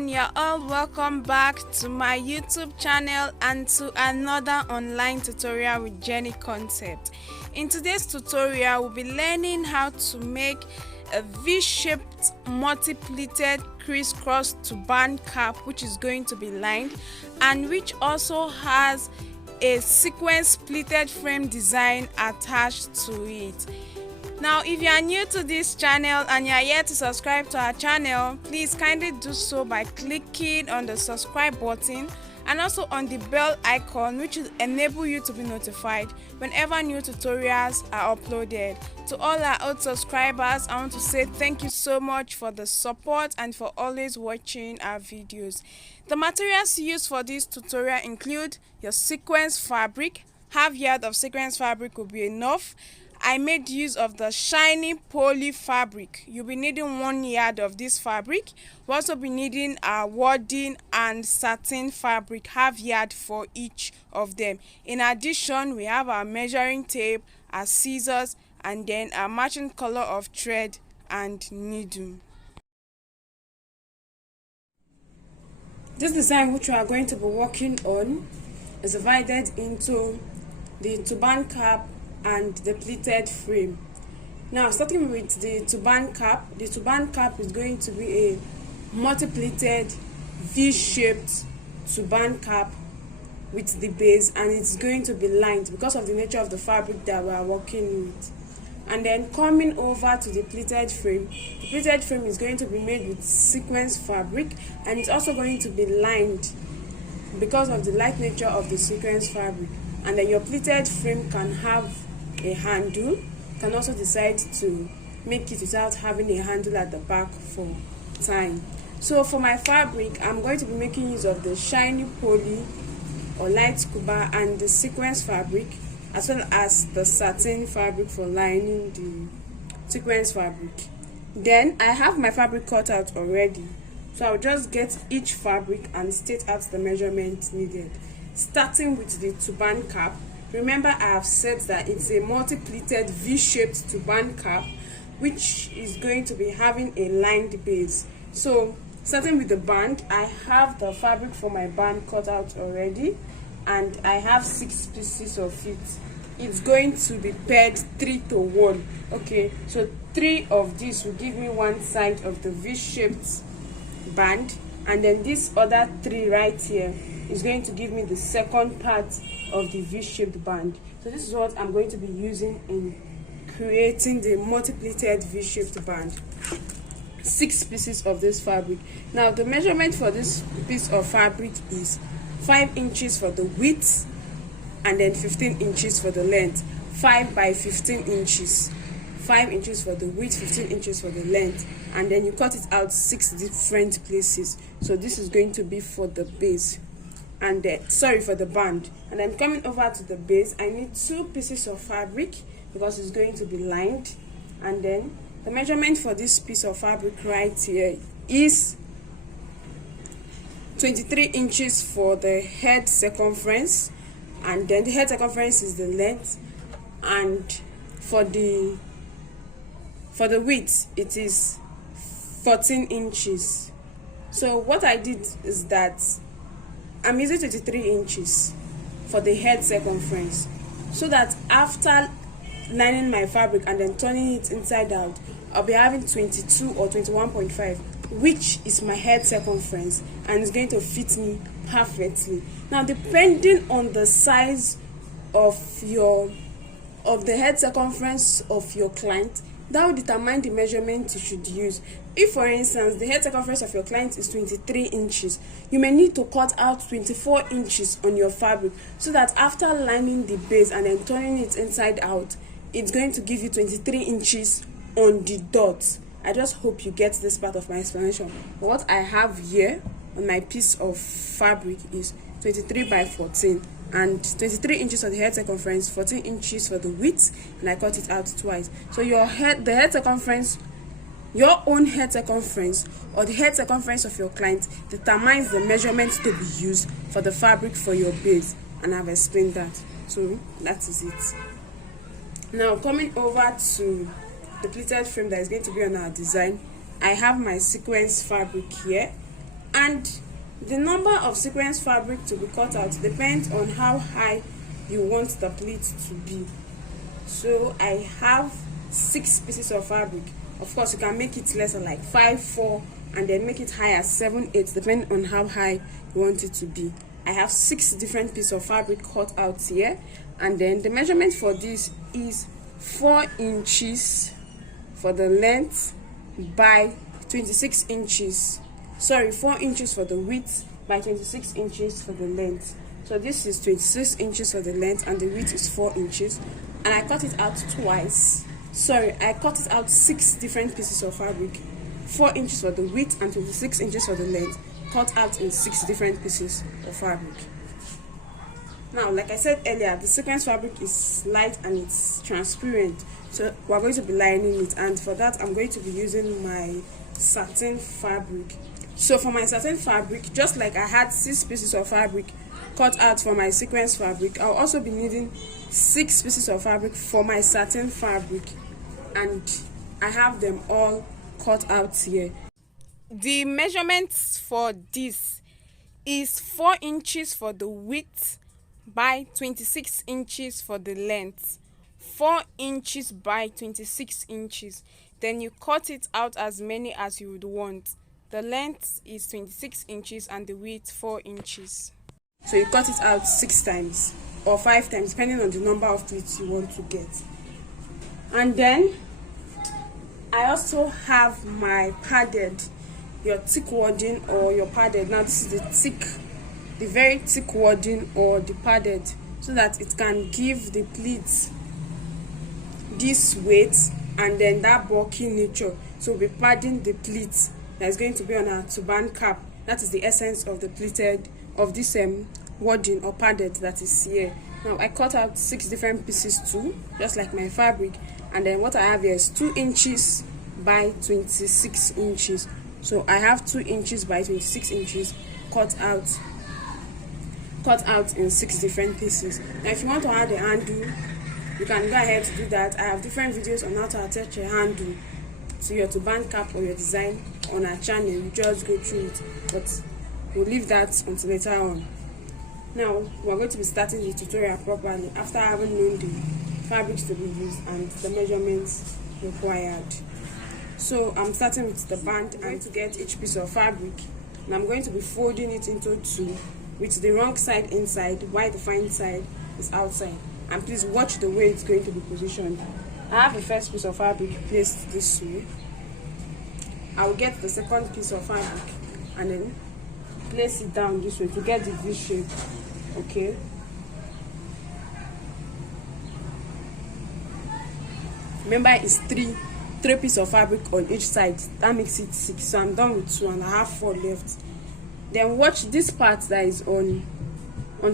everyone, you're all welcome back to my YouTube channel and to another online tutorial with Jenny Concept. In today's tutorial, we'll be learning how to make a V-shaped multi-pleated crisscross turban cap, which is going to be lined and which also has a sequence pleated frame design attached to it. Now, if you are new to this channel and you are yet to subscribe to our channel, please kindly do so by clicking on the subscribe button and also on the bell icon, which will enable you to be notified whenever new tutorials are uploaded. To all our old subscribers, I want to say thank you so much for the support and for always watching our videos. The materials used for this tutorial include your sequence fabric. Half yard of sequence fabric will be enough. I made use of the shiny poly fabric. You'll be needing 1 yard of this fabric. We'll also be needing our wadding and satin fabric, half yard for each of them. In addition, we have our measuring tape, our scissors, and then our matching color of thread and needle. This design which we are going to be working on is divided into the turban cap and the pleated frame. Now, starting with the turban cap is going to be a multi-pleated V-shaped turban cap with the base, and it's going to be lined because of the nature of the fabric that we are working with. And then coming over to the pleated frame, the pleated frame is going to be made with sequence fabric, and it's also going to be lined because of the light nature of the sequence fabric. And then your pleated frame can have a handle. You can also decide to make it without having a handle at the back for time. So for my fabric, I'm going to be making use of the shiny poly or light scuba and the sequence fabric, as well as the satin fabric for lining the sequence fabric. Then I have my fabric cut out already, so I'll just get each fabric and state out the measurement needed. Starting with the turban cap, remember I have said that it's a multi-pleated V-shaped turban cap which is going to be having a lined base. So starting with the band, I have the fabric for my band cut out already and I have 6 pieces of it. It's going to be paired 3 to 1. Okay, so 3 of these will give me one side of the V-shaped band, and then this other 3 right here is going to give me the second part of the V-shaped band. So this is what I'm going to be using in creating the multi-pleated V-shaped band. 6 pieces of this fabric. Now the measurement for this piece of fabric is 5 inches for the width and then 15 inches for the length. 5 by 15 inches. 5 inches for the width, 15 inches for the length, and then you cut it out 6 different places. So this is going to be for the base, and then for the band. And then coming over to the base, I need 2 pieces of fabric because it's going to be lined. And then the measurement for this piece of fabric right here is 23 inches for the head circumference, and then the head circumference is the length, and for the width it is 14 inches. So what I did is that I'm using 23 inches for the head circumference, so that after lining my fabric and then turning it inside out, I'll be having 22 or 21.5, which is my head circumference, and it's going to fit me perfectly. Now, depending on the size of the head circumference of your client, that will determine the measurement you should use. If, for instance, the head circumference of your client is 23 inches, you may need to cut out 24 inches on your fabric, so that after lining the base and then turning it inside out, it's going to give you 23 inches on the dot. I just hope you get this part of my explanation. What I have here on my piece of fabric is 23 by 14, and 23 inches for the head circumference, 14 inches for the width, and I cut it out twice. So the head circumference, your own head circumference or the head circumference of your client determines the measurement to be used for the fabric for your base, and I've explained that. So that is it. Now coming over to the pleated frame that is going to be on our design, I have my sequence fabric here, And the number of sequence fabric to be cut out depends on how high you want the pleat to be. So I have 6 pieces of fabric. Of course, you can make it lesser, like 5, 4, and then make it higher, 7, 8, depending on how high you want it to be. I have 6 different pieces of fabric cut out here, and then the measurement for this is 4 inches for the length by 26 inches. Sorry, 4 inches for the width by 26 inches for the length. So this is 26 inches for the length and the width is 4 inches. And I cut it out twice. Sorry, I cut it out 6 different pieces of fabric. 4 inches for the width and 26 inches for the length. Cut out in 6 different pieces of fabric. Now, like I said earlier, the sequence fabric is light and it's transparent. So we're going to be lining it, and for that I'm going to be using my satin fabric. So for my satin fabric, just like I had 6 pieces of fabric cut out for my sequence fabric, I'll also be needing 6 pieces of fabric for my satin fabric, and I have them all cut out here. The measurements for this is 4 inches for the width by 26 inches for the length. 4 inches by 26 inches. Then you cut it out as many as you would want. The length is 26 inches and the width 4 inches. So you cut it out 6 times or 5 times, depending on the number of pleats you want to get. And then I also have my padded, your thick wadding or your padded. Now this is the very thick wadding or the padded, so that it can give the pleats this weight and then that bulky nature. So we'll be padding the pleats that is going to be on our turban cap. That is the essence of the pleated, of this wadding or padded that is here. Now I cut out 6 different pieces too, just like my fabric, and then what I have here is 2 inches by 26 inches. So I have 2 inches by 26 inches cut out in 6 different pieces. Now if you want to add a handle, you can go ahead to do that. I have different videos on how to attach a handle to your turban cap or your design on our channel. You just go through it, but we'll leave that until later on. Now we're going to be starting the tutorial properly after having known the fabrics to be used and the measurements required. So I'm starting with the band. I'm going to get each piece of fabric and I'm going to be folding it into 2, with the wrong side inside while the fine side is outside. And please watch the way it's going to be positioned. I have the first piece of fabric placed this way. I will get the second piece of fabric and then place it down this way to get the V shape. Okay. Remember, it's three pieces of fabric on each side. That makes it 6. So I'm done with 2 and I have 4 left. Then watch this part that is on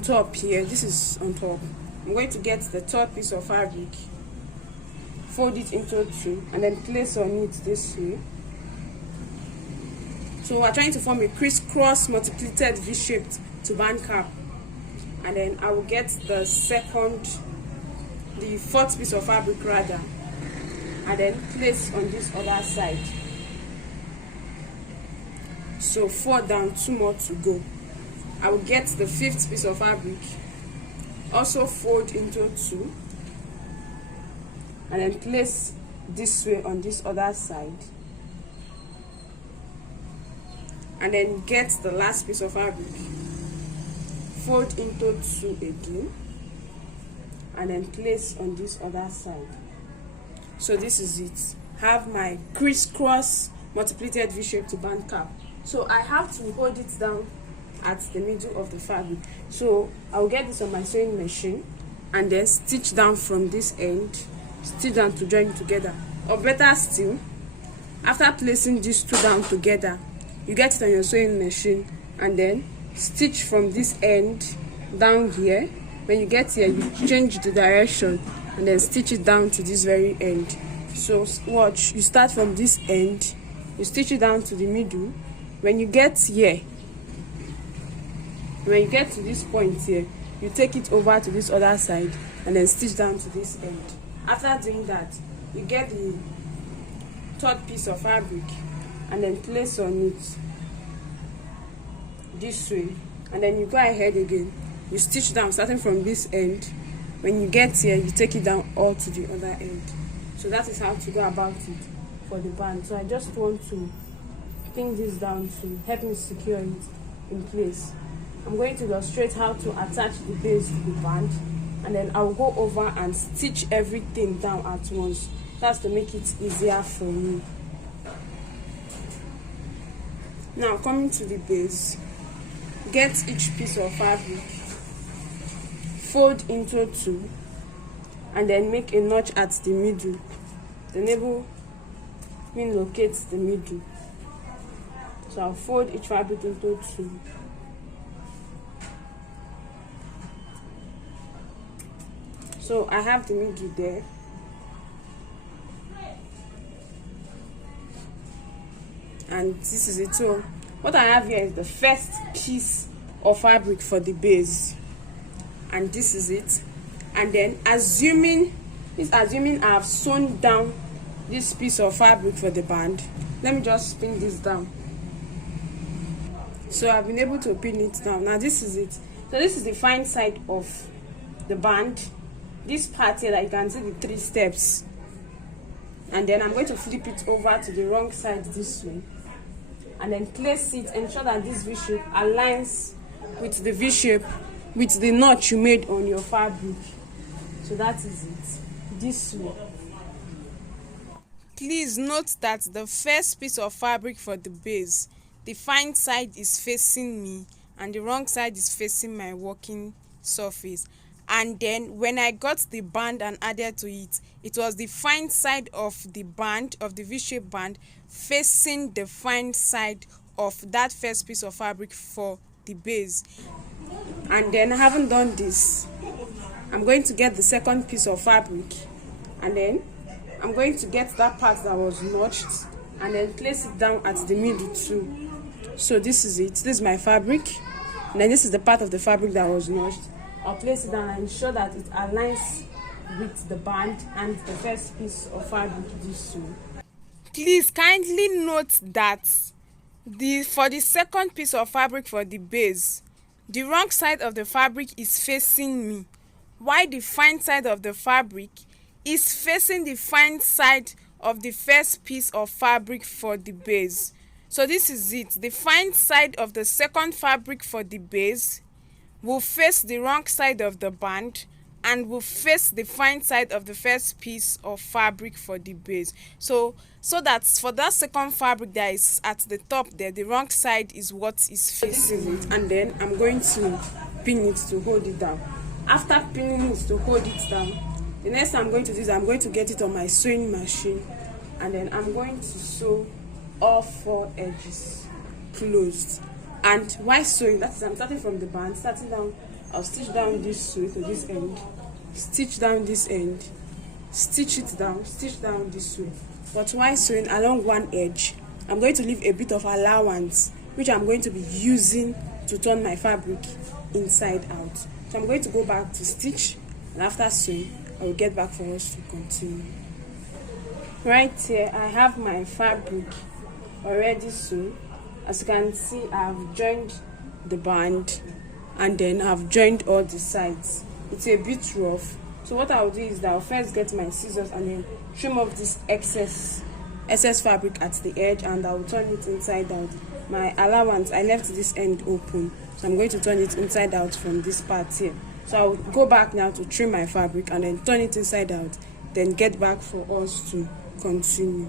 top here. This is on top. I'm going to get the 3rd piece of fabric, fold it into 2, and then place on it this way. So we're trying to form a crisscross multi-pleated V-shaped turban cap. And then I will get the 4th piece of fabric rather, and then place on this other side. So 4 down, 2 more to go. I will get the 5th piece of fabric, also fold into 2, and then place this way on this other side, and then get the last piece of fabric, fold into 2 again, and then place on this other side. So this is it. Have my crisscross multi-pleated V-shaped turban cap. So I have to hold it down at the middle of the fabric. So I'll get this on my sewing machine and then stitch down from this end, stitch down to join together. Or better still, after placing these 2 down together, you get it on your sewing machine and then stitch from this end down here. When you get here, you change the direction and then stitch it down to this very end. So watch, you start from this end, you stitch it down to the middle. When you get here, when you get to this point here, you take it over to this other side and then stitch down to this end. After doing that, you get the 3rd piece of fabric and then place on it. this way, and then you go ahead again, you stitch down starting from this end. When you get here, you take it down all to the other end. So that is how to go about it for the band. So I just want to pin this down to help me secure it in place. I'm going to illustrate how to attach the base to the band, and then I'll go over and stitch everything down at once. That's to make it easier for me. Now coming to the base, get each piece of fabric, fold into two, and then make a notch at the middle. The navel pin locates the middle. So I'll fold each fabric into two. So I have the middle there. And this is it. So what I have here is the first piece of fabric for the base, and this is it. And then assuming I have sewn down this piece of fabric for the band, let me just pin this down. So I've been able to pin it down. Now this is it. So this is the fine side of the band. This part here that you can see the 3 steps, and then I'm going to flip it over to the wrong side this way, and then place it, ensure that this V shape aligns with the V shape with the notch you made on your fabric. So that is it, this way. Please note that the first piece of fabric for the base, the fine side is facing me and the wrong side is facing my working surface. And then when I got the band and added to it, it was the fine side of the band, of the V-shaped band, facing the fine side of that first piece of fabric for the base. And then, having done this, I'm going to get the second piece of fabric, and then I'm going to get that part that was notched and then place it down at the middle too. So this is it. This is my fabric, and then this is the part of the fabric that was notched. I'll place it down and ensure that it aligns with the band and the first piece of fabric this way. Please kindly note that for the second piece of fabric for the base, the wrong side of the fabric is facing me, while the fine side of the fabric is facing the fine side of the first piece of fabric for the base. So this is it. The fine side of the second fabric for the base will face the wrong side of the band and will face the fine side of the first piece of fabric for the base. So that for that second fabric that is at the top there, the wrong side is what is facing it. And then I'm going to pin it to hold it down. After pinning it to hold it down, the next thing I'm going to do is I'm going to get it on my sewing machine, and then I'm going to sew all 4 edges closed. And while sewing, that is, I'm starting from the band, starting down, I'll stitch down this way to this end, stitch down this end, stitch it down, stitch down this way. But while sewing along one edge, I'm going to leave a bit of allowance, which I'm going to be using to turn my fabric inside out. So I'm going to go back to stitch, and after sewing, I will get back for us to continue. Right here, I have my fabric already sewn. As you can see, I have joined the band and then I've joined all the sides. It's a bit rough, so what I'll do is that I'll first get my scissors and then trim off this excess fabric at the edge, and I'll turn it inside out. My allowance, I left this end open, so I'm going to turn it inside out from this part here. So I'll go back now to trim my fabric and then turn it inside out, then get back for us to continue.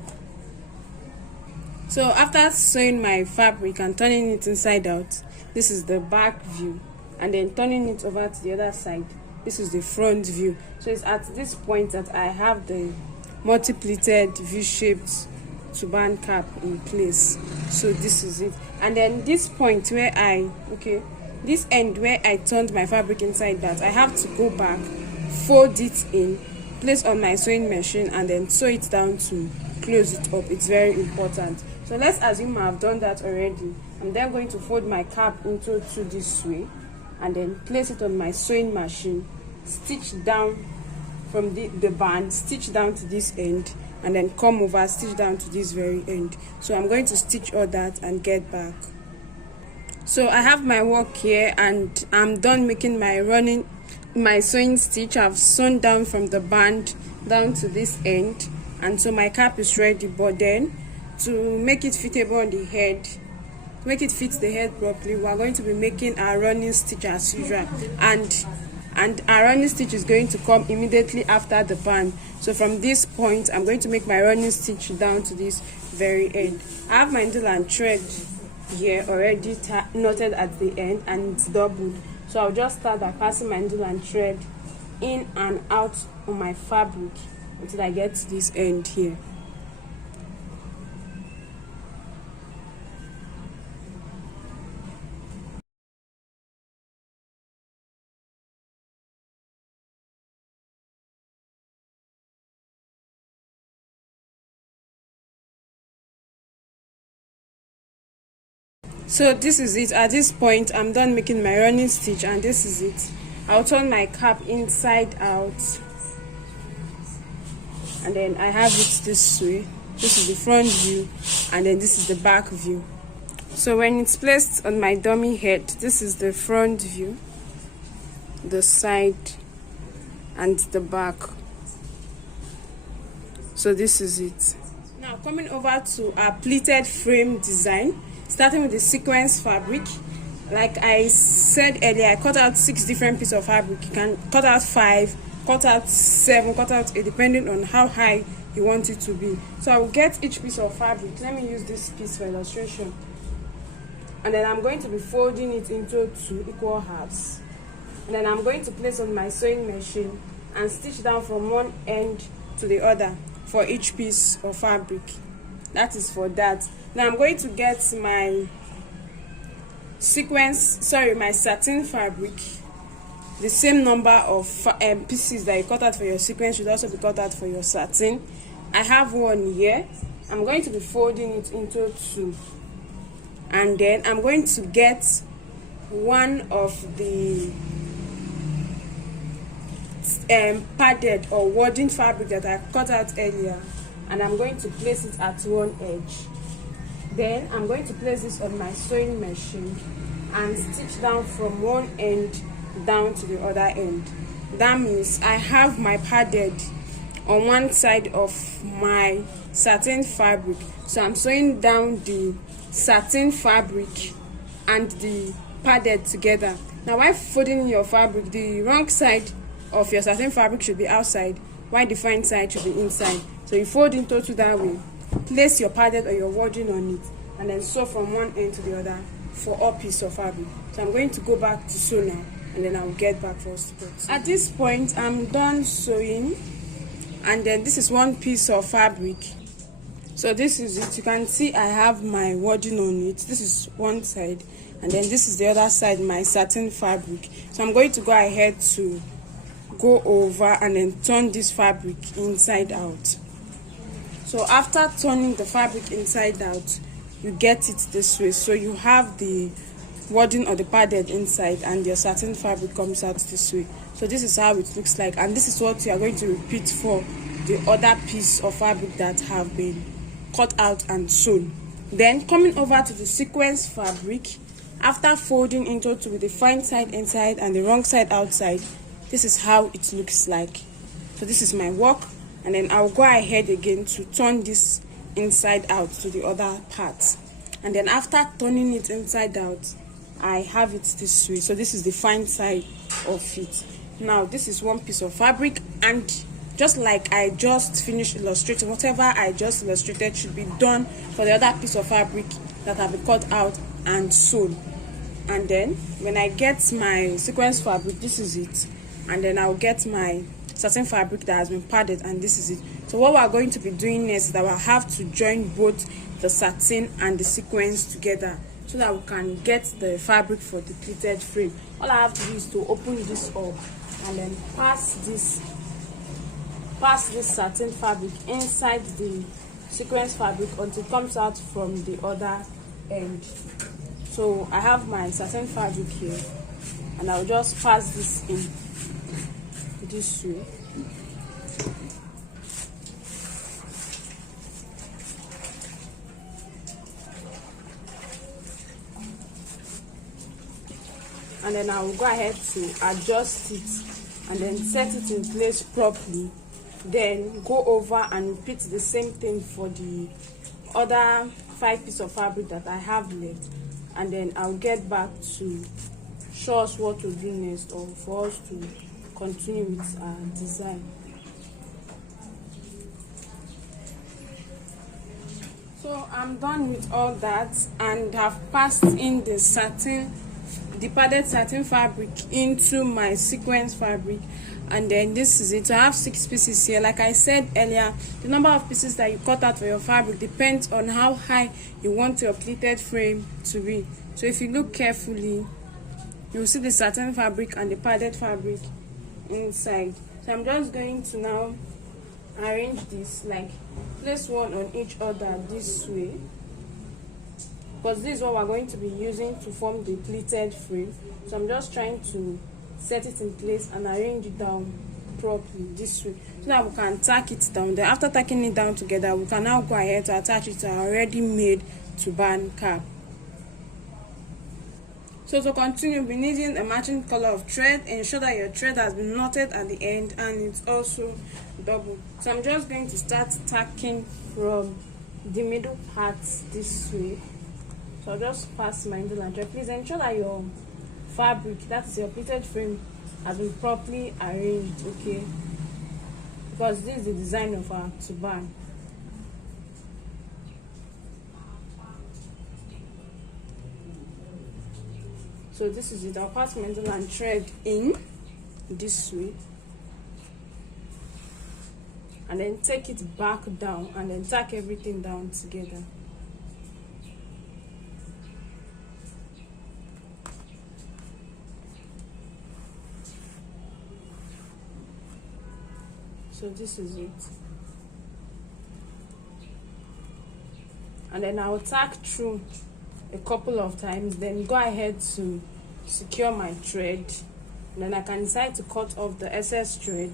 So after sewing my fabric and turning it inside out, this is the back view, and then turning it over to the other side, this is the front view. So it's at this point that I have the multi-pleated V-shaped turban cap in place. So this is it. And then this point where this end where I turned my fabric inside that, I have to go back, fold it in, place on my sewing machine, and then sew it down to close it up. It's very important. So let's assume I've done that already. I'm then going to fold my cap into two this way, and then place it on my sewing machine, stitch down from the band, stitch down to this end, and then come over, stitch down to this very end. So I'm going to stitch all that and get back. So I have my work here and I'm done making my sewing stitch. I've sewn down from the band down to this end, and so my cap is ready. But then to make it fitable on the head, to make it fit the head properly, we are going to be making our running stitch as usual, and our running stitch is going to come immediately after the band. So from this point I'm going to make my running stitch down to this very end. I have my needle and thread here already knotted at the end and it's doubled, so I'll just start by passing my needle and thread in and out on my fabric until I get to this end here. So this is it. At this point I'm done making my running stitch, and this is it. I'll turn my cap inside out, and then I have it this way. This is the front view, and then this is the back view. So when it's placed on my dummy head, this is the front view, the side, and the back. So this is it. Now coming over to our pleated frame design, starting with the sequence fabric. Like I said earlier, I cut out 6 different pieces of fabric. You can cut out 5, cut out 7, cut out 8, depending on how high you want it to be. So I will get each piece of fabric. Let me use this piece for illustration. And then I'm going to be folding it into 2 equal halves. And then I'm going to place on my sewing machine and stitch down from one end to the other for each piece of fabric. That is for that. Now I'm going to get my my satin fabric. The same number of pieces that you cut out for your sequence should also be cut out for your satin. I have one here. I'm going to be folding it into 2, and then I'm going to get one of the padded or wadding fabric that I cut out earlier, and I'm going to place it at one edge. Then I'm going to place this on my sewing machine and stitch down from one end down to the other end. That means I have my padded on one side of my satin fabric, so I'm sewing down the satin fabric and the padded together. Now while folding your fabric, the wrong side of your satin fabric should be outside, while the fine side should be inside. So you fold into 2 that way, place your padded or your wadding on it, and then sew from one end to the other for all pieces of fabric. So I'm going to go back to sew now, and then I'll get back for support. At this point I'm done sewing, and then this is one piece of fabric. So this is it. You can see I have my wadding on it. This is one side, and then this is the other side, my satin fabric. So I'm going to go ahead to go over and then turn this fabric inside out. So after turning the fabric inside out, you get it this way. So you have the wadding or the padded inside, and your satin fabric comes out this way. So this is how it looks like, and this is what you are going to repeat for the other piece of fabric that have been cut out and sewn. Then coming over to the sequence fabric, after folding into 2 with the fine side inside and the wrong side outside, this is how it looks like. So this is my work, and then I'll go ahead again to turn this inside out to the other part. And then after turning it inside out, I have it this way. So this is the fine side of it. Now this is one piece of fabric, and just like I just finished illustrating, whatever I just illustrated should be done for the other piece of fabric that have been cut out and sewn. And then when I get my sequence fabric, this is it, and then I'll get my satin fabric that has been padded, and this is it. So what we're going to be doing next is that we'll have to join both the satin and the sequence together so that we can get the fabric for the pleated frame. All I have to do is to open this up and then pass this satin fabric inside the sequence fabric until it comes out from the other end. So I have my satin fabric here, and I'll just pass this in this way. and then I will go ahead to adjust it and then set it in place properly, then go over and repeat the same thing for the other 5 pieces of fabric that I have left, and then I'll get back to show us what to do next, or for us to continue with our design. So I'm done with all that and have passed in the padded satin fabric into my sequence fabric, and then this is it. I have 6 pieces here. Like I said earlier, the number of pieces that you cut out for your fabric depends on how high you want your pleated frame to be. So if you look carefully, you'll see the satin fabric and the padded fabric inside. So I'm just going to now arrange this, like place one on each other this way, because this is what we're going to be using to form the pleated frame. So I'm just trying to set it in place and arrange it down properly this way, so that we can tack it down. Then after tacking it down together, we can now go ahead to attach it to our already made turban cap. So to continue, we'll be needing a matching color of thread. Ensure that your thread has been knotted at the end and it's also double. So I'm just going to start tacking from the middle part this way. So I'll just pass my needle and thread. Please ensure that your fabric, that is your pleated frame, has been properly arranged, okay? Because this is the design of our turban. So this is it. I'll pass my needle and thread in this way, and then take it back down and then tack everything down together. So this is it. And then I'll tack through a couple of times, then go ahead to secure my thread, and then I can decide to cut off the excess thread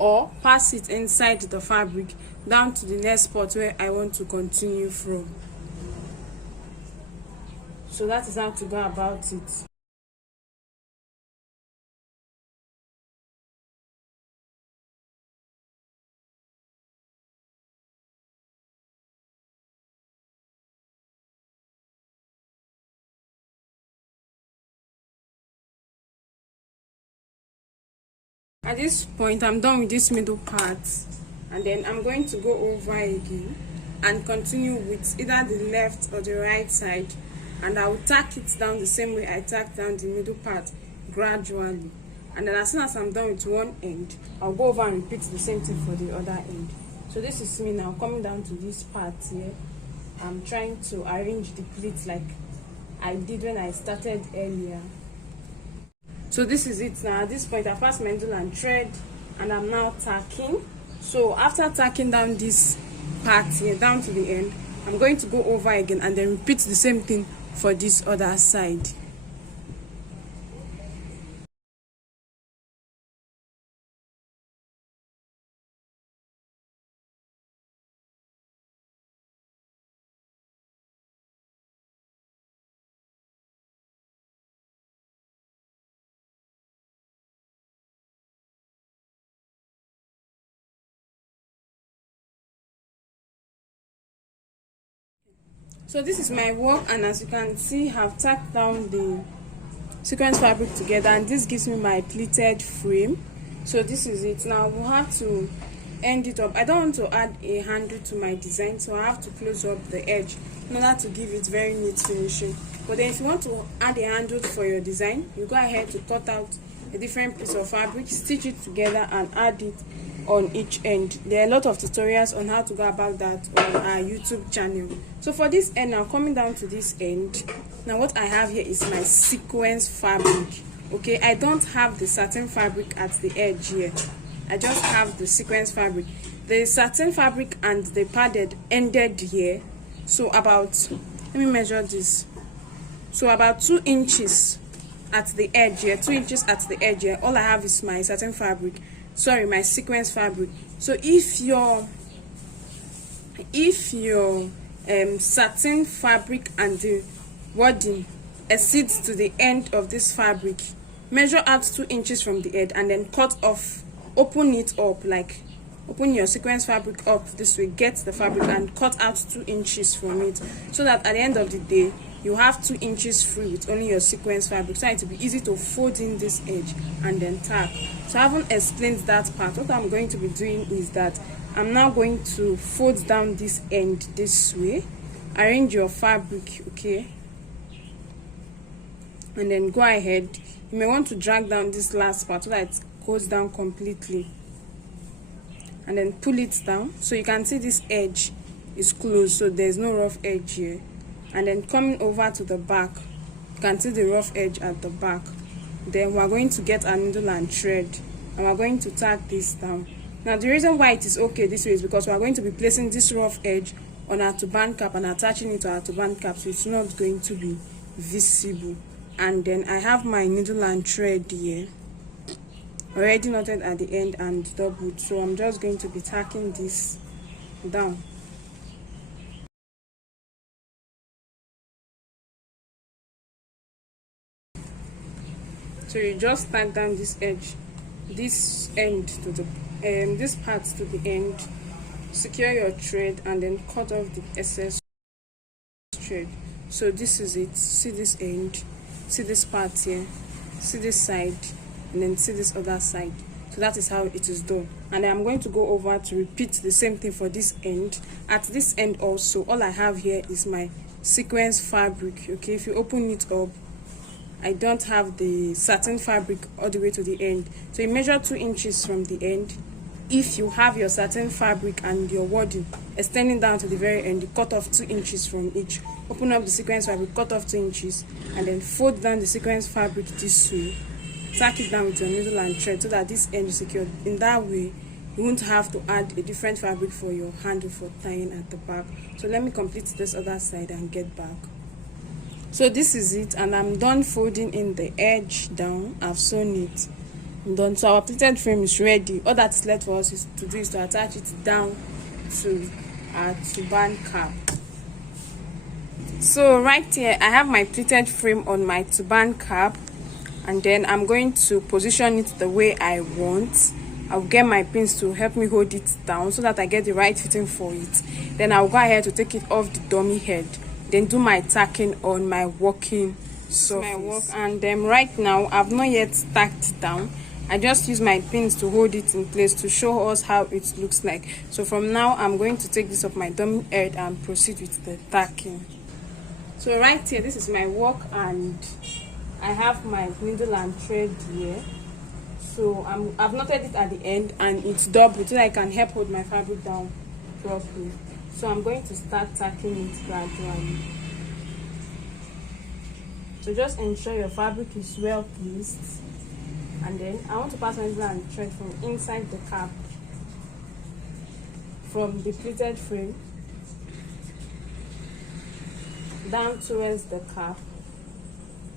or pass it inside the fabric down to the next spot where I want to continue from. So that is how to go about it. At this point, I'm done with this middle part, and then I'm going to go over again and continue with either the left or the right side, and I will tack it down the same way I tacked down the middle part gradually. And then as soon as I'm done with one end, I'll go over and repeat the same thing for the other end. So this is me now coming down to this part here. I'm trying to arrange the pleats like I did when I started earlier. So this is it now. At this point, I passed my needle and thread, and I'm now tacking. So after tacking down this part here down to the end, I'm going to go over again and then repeat the same thing for this other side. So this is my work, and as you can see, I've tacked down the sequence fabric together, and this gives me my pleated frame. So this is it. Now we'll have to end it up. I don't want to add a handle to my design, so I have to close up the edge in order to give it very neat finishing. But then if you want to add a handle for your design, you go ahead to cut out a different piece of fabric, stitch it together and add it on each end. There are a lot of tutorials on how to go about that on our YouTube channel. So for this end, now coming down to this end, now what I have here is my sequence fabric. Okay, I don't have the satin fabric at the edge here. I just have the sequence fabric. The satin fabric and the padded ended here. So about, let me measure this. So about 2 inches at the edge here, 2 inches at the edge here. All I have is my satin fabric. Sorry, my sequence fabric. So if your satin fabric and the wording exceeds to the end of this fabric, measure out 2 inches from the edge and then cut off. Open it up, like open your sequence fabric up this way, get the fabric and cut out 2 inches from it, so that at the end of the day you have 2 inches free with only your sequence fabric, so it will be easy to fold in this edge and then tack. So I haven't explained that part. What I'm going to be doing is that I'm now going to fold down this end this way. Arrange your fabric, okay, and then go ahead. You may want to drag down this last part so that it goes down completely, and then pull it down so you can see this edge is closed, so there's no rough edge here. And then coming over to the back, you can see the rough edge at the back. Then we're going to get a needle and thread, and we're going to tack this down. Now the reason why it is okay this way is because we're going to be placing this rough edge on our turban cap and attaching it to our turban cap, so it's not going to be visible. And then I have my needle and thread here already knotted at the end and doubled, so I'm just going to be tacking this down. So you just tack down this edge, this end to the this part to the end, secure your thread and then cut off the excess thread. So this is it. See this end, see this part here, see this side, and then see this other side. So that is how it is done. And I'm going to go over to repeat the same thing for this end. At this end also, all I have here is my sequence fabric, okay. If you open it up, I don't have the satin fabric all the way to the end, so you measure 2 inches from the end. If you have your satin fabric and your wadding extending down to the very end, you cut off 2 inches from each. Open up the sequence fabric, cut off 2 inches, and then fold down the sequence fabric this way. Tack it down with your needle and thread so that this end is secured. In that way, you won't have to add a different fabric for your handle for tying at the back. So let me complete this other side and get back. So this is it, and I'm done folding in the edge down. I've sewn it. I'm done. So our pleated frame is ready. All that's left for us is to do is to attach it down to our turban cap. So right here I have my pleated frame on my turban cap, and then I'm going to position it the way I want. I'll get my pins to help me hold it down so that I get the right fitting for it. Then I'll go ahead to take it off the dummy head, then do my tacking on my working surface. And right now I've not yet tacked down. I just use my pins to hold it in place to show us how it looks like. So from now I'm going to take this off my dummy head and proceed with the tacking. So right here, this is my work, and I have my needle and thread here. So I've knotted it at the end and it's double so that I can help hold my fabric down properly. So I'm going to start tacking it gradually. So just ensure your fabric is well placed, and then I want to pass my needle and thread from inside the cap, from the pleated frame down towards the cap,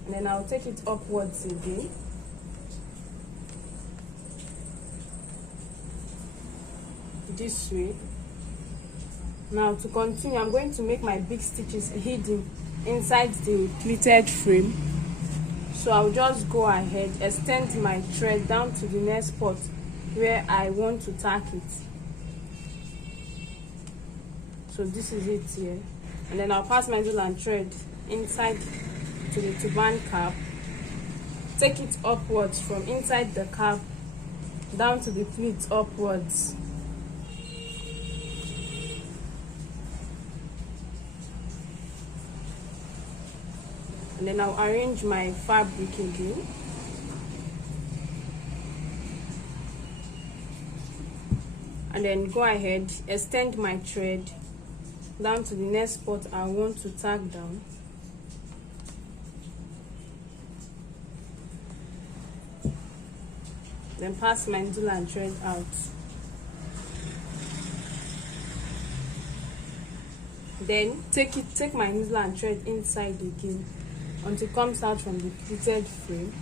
and then I'll take it upwards again. This way. Now to continue, I'm going to make my big stitches hidden inside the pleated frame. So I'll just go ahead, extend my thread down to the next spot where I want to tack it. So this is it here, and then I'll pass my needle and thread inside to the turban cap, take it upwards from inside the cap down to the pleat upwards. And then I'll arrange my fabric again. And then go ahead, extend my thread down to the next spot I want to tack down. Then pass my needle and thread out. Then take my needle and thread inside again until it comes out from the pleated frame.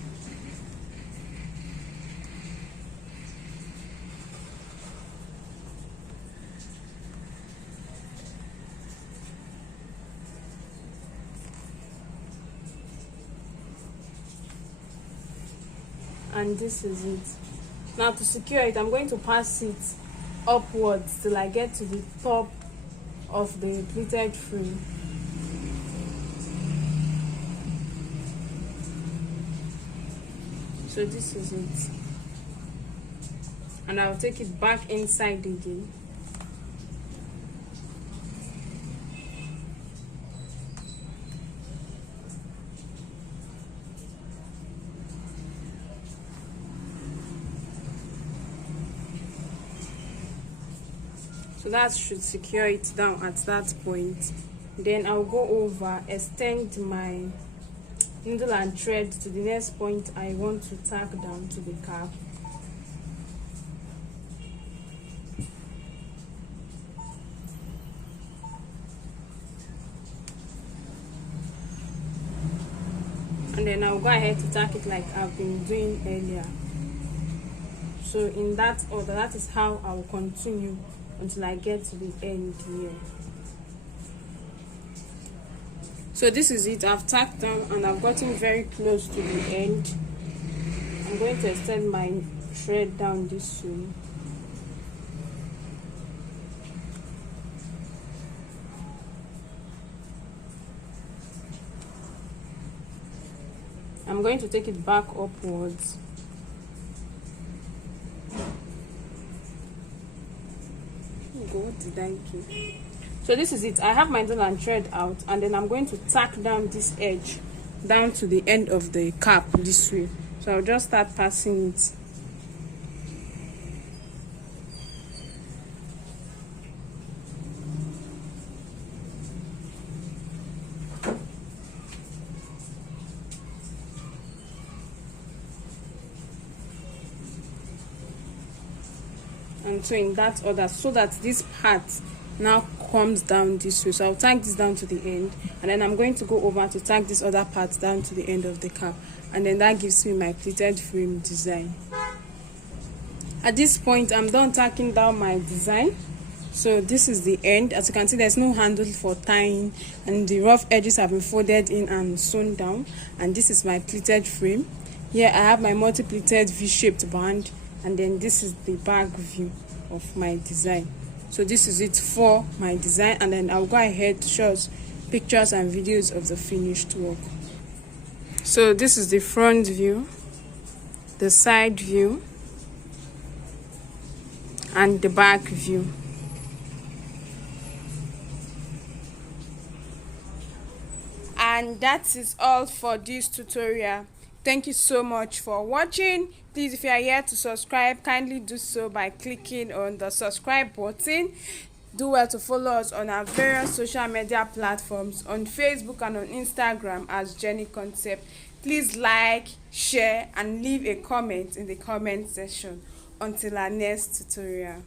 and this is it. Now to secure it, I'm going to pass it upwards till I get to the top of the pleated frame. So this is it, and I'll take it back inside again. So that should secure it down at that point. Then I'll go over, extend my needle and thread to the next point I want to tack down to the cap. And then I'll go ahead to tack it like I've been doing earlier. So in that order, that is how I will continue until I get to the end here. So this is it. I've tacked down and I've gotten very close to the end. I'm going to extend my thread down this way. I'm going to take it back upwards. What did I do? So this is it. I have my needle and thread out, and then I'm going to tack down this edge down to the end of the cap this way. So I'll just start passing it. And so in that order, so that this part now comes down this way. So I'll tack this down to the end, and then I'm going to go over to tack this other part down to the end of the cap, and then that gives me my pleated frame design. At this point, I'm done tacking down my design. So this is the end. As you can see, there's no handle for tying, and the rough edges have been folded in and sewn down, and this is my pleated frame. Here I have my multi-pleated V-shaped band, and then this is the back view of my design. So this is it for my design, and then I'll go ahead to show us pictures and videos of the finished work. So this is the front view, the side view, and the back view. And that is all for this tutorial. Thank you so much for watching. Please, if you are here to subscribe, kindly do so by clicking on the subscribe button. Do well to follow us on our various social media platforms, on Facebook and on Instagram as Jenny Concept. Please like, share, and leave a comment in the comment section. Until our next tutorial.